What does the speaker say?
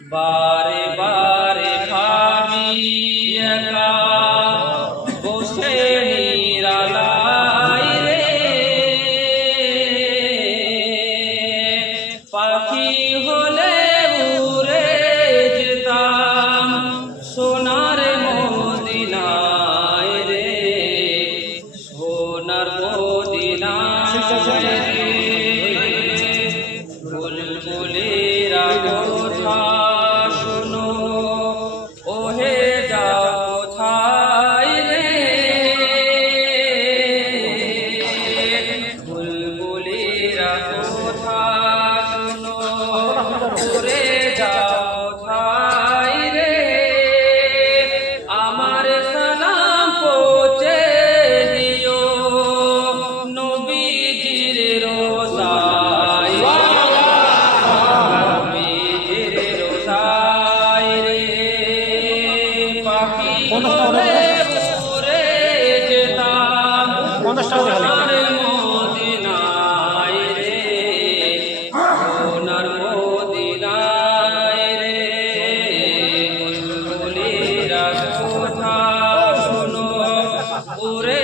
বারে বারে ভাবি একা বসে নিরালাই রে, পাখি হলে উড়ে যেতাম সোনার মদিনায় রে, সোনার মদিনায় রে। বুলবুলিরা কথা শোনো, ওহে যাও কোথায় রে, বুলবুলিরা কথা শোনো, ওরে যাও কোথায় রে, আমার সালাম পৌঁছে দিও নবীজির রোজায়, নবীজির রোজায় রে, পাখি হলে উড়ে যেতাম সোনার মদিনায় রে, সোনার মদিনায় রে। বুলবুলিরা কথা শোনো, উড়ে